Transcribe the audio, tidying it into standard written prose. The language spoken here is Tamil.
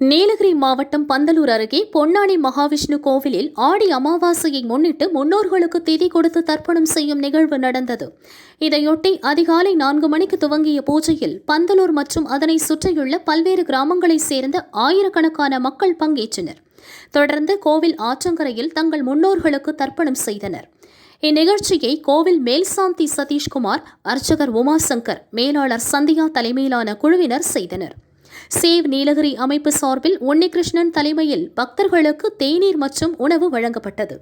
நீலகிரி மாவட்டம் பந்தலூர் அருகே பொன்னானி மகாவிஷ்ணு கோவிலில் ஆடி அமாவாசையை முன்னிட்டு முன்னோர்களுக்கு திதி கொடுத்து தர்ப்பணம் செய்யும் நிகழ்வு நடந்தது. இதையொட்டி அதிகாலை 4 மணிக்கு துவங்கிய பூஜையில் பந்தலூர் மற்றும் அதனை சுற்றியுள்ள பல்வேறு கிராமங்களைச் சேர்ந்த ஆயிரக்கணக்கான மக்கள் பங்கேற்றனர். தொடர்ந்து கோவில் ஆற்றங்கரையில் தங்கள் முன்னோர்களுக்கு தர்ப்பணம் செய்தனர். இந்நிகழ்ச்சியை கோவில் மேல்சாந்தி சதீஷ்குமார், அர்ச்சகர் உமாசங்கர், மேலாளர் சந்தியா தலைமையிலான குழுவினர் செய்தனர். சேவ் நீலகிரி அமைப்பு சார்பில் உன்னிகிருஷ்ணன் தலைமையில் பக்தர்களுக்கு தேநீர் மற்றும் உணவு வழங்கப்பட்டது.